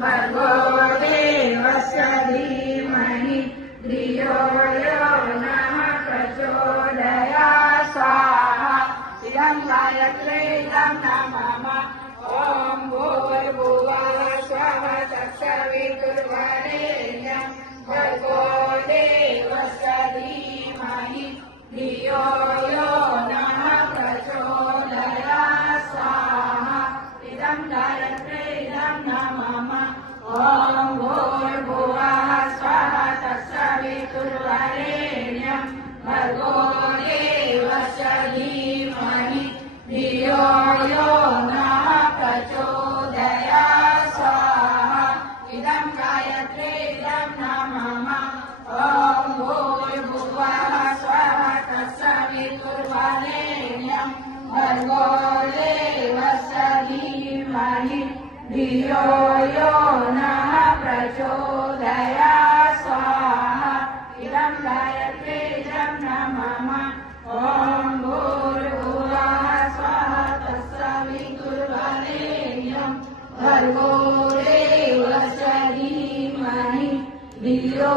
भर्गो देवस्य धीमहि धियो यो नः प्रचोदयात् स्वाहा इदं गायत्री इदं नमः ॐ भूर्भुवः स्वः तत्सवितुर्वरेण्यं भर्गो देवस्य धीमहि धियो यो नः प्रचोदयात् स्वाहा इदं गायत्री इदं नमः ॐ भूर्भुवः स्वः तत्सवितुर्वरेण्यं भर्गो देवस्य धीमहि धियो यो नः प्रचोदयात् स्वाहा इदं गायत्री इदं नमः ॐ भूर्भुवः स्वः तत्सवितुर्वरेण्यं भर्गो देवस्य धीमहि धियो यो नः प्रचोदयात् स्वाहा इदं गायत्री इदं नमः ॐ भूर्भुवः स्वः तत्सवितुर्वरेण्यं भर्गो देवस्य धीमहि धियो